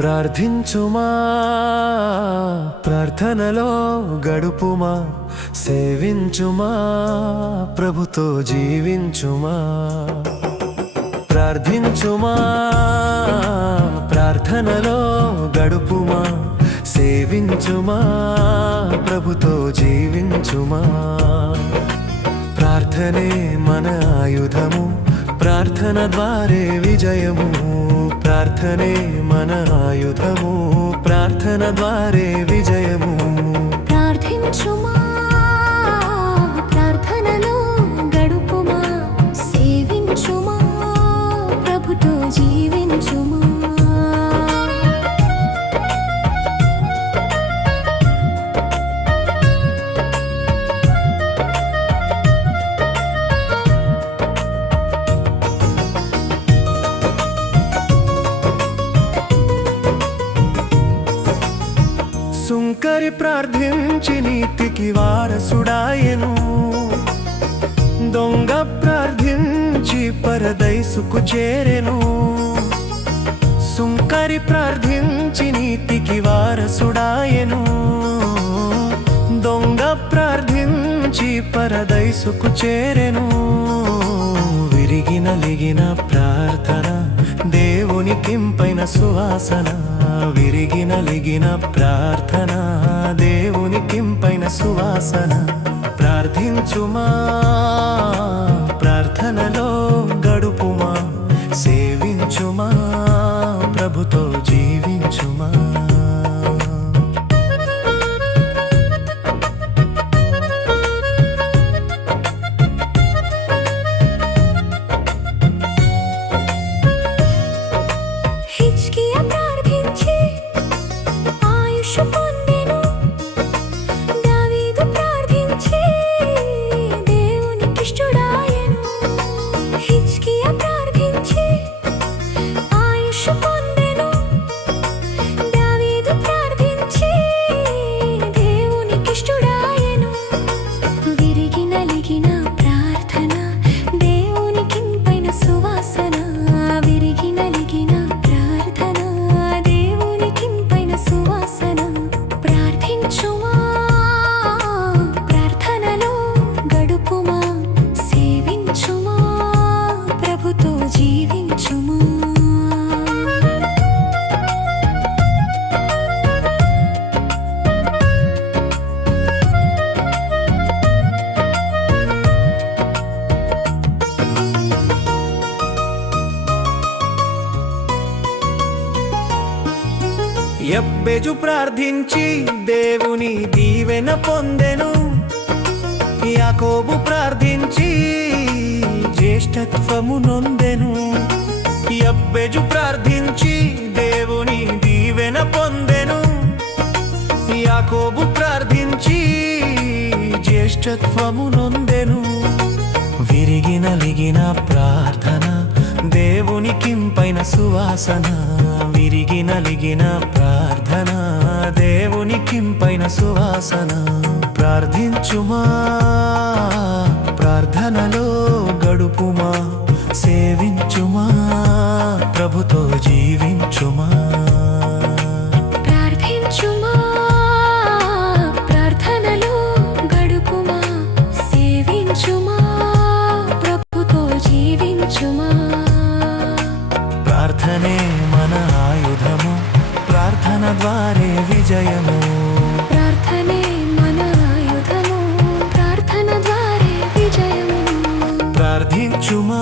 ప్రార్థించుమా ప్రార్థనలో గడుపుమా సేవించుమా ప్రభుతో జీవించుమా ప్రార్థించుమా ప్రార్థనలో గడుపుమా సేవించుమా ప్రభుతో జీవించుమా ప్రార్థనే మన ఆయుధము ప్రార్థన ద్వారే విజయము ప్రార్థనే మన ఆయుధము ప్రార్థన ద్వారే విజయము ప్రార్థించుమా ప్రార్థనలో గడుపుమా సేవించుమా ప్రభుతో జీవించుమా సుంకరి ప్రార్థించి నీతికి వారసుడాయెను దొంగ ప్రార్థించి పరదైసుకు చేరెను సుంకరి ప్రార్థించి నీతికి వారసుడాయెను దొంగ ప్రార్థించి పరదైసుకు చేరెను విరిగి నలిగిన ప్రార్థన దేవునికింపైన సువాసన విరిగి నలిగిన ప్రార్థన దేవునికింపైన సువాసన ప్రార్థించుమా ప్రార్థనలో గడుపుమా సేవించుమా ప్రభుతో జీవించుమా యెబ్బెజు ప్రార్థించి దేవుని దీవెన పొందెను యాకోబు ప్రార్థించి జ్యేష్ఠత్వము నొందెను యెబ్బెజు ప్రార్థించి దేవుని దీవెన పొందెను యాకోబు ప్రార్థించి జ్యేష్ఠత్వము నొందెను విరిగి నలిగిన ప్రార్థన దేవునికింపైన సువాసన విరిగి నలిగిన ప్రార్థన దేవునికింపైన సువాసన ప్రార్థించుమా ప్రార్థనలో గడుపుమా సేవించుమా ప్రభుతో జీవించుమా ప్రార్థించుమా ప్రార్థనలో గడుపుమా సేవించుమా ప్రభుతో జీవించుమా ప్రార్థనే మన ఆయుధము ప్రార్థన ద్వారే విజయము ప్రార్థనే మన ఆయుధము ప్రార్థన ద్వారే విజయము ప్రార్థించుమా